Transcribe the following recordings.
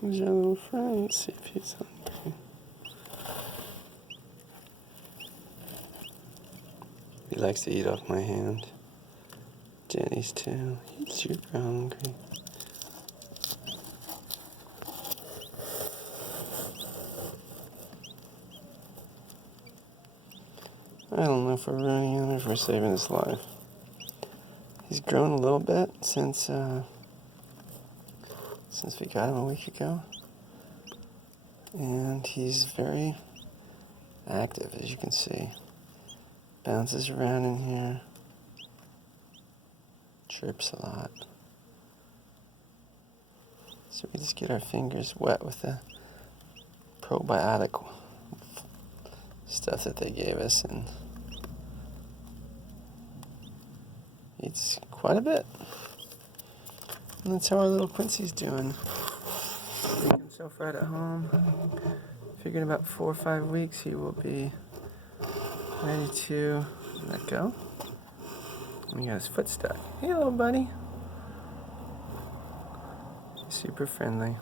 Here's our little friend. Let's see if he's hungry. He likes to eat off my hand. Jenny's too. He's super hungry. I don't know if we're ruining him or if we're saving his life. He's grown a little bit since we got him a week ago. And he's very active, as you can see. Bounces around in here. Chirps a lot. So we just get our fingers wet with the probiotic stuff that they gave us, and eats quite a bit. And that's how our little Quincy's doing. Making himself right at home. Figuring about 4 or 5 weeks he will be ready to let go. And he got his foot stuck. Hey, little buddy. He's super friendly.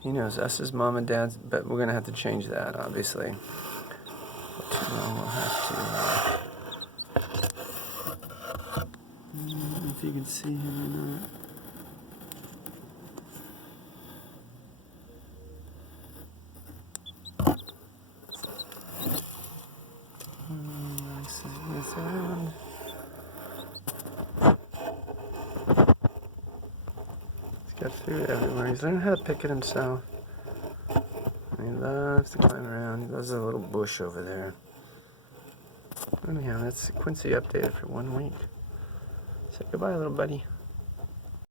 He knows us as mom and dad, but we're going to have to change that, obviously. For too long we'll have to... I don't know if you can see him or not. Nice around. He's got food everywhere. He's learning how to pick it himself. And he loves to climb around. He loves a little bush over there. Anyhow, that's Quincy updated for 1 week. Say goodbye, little buddy.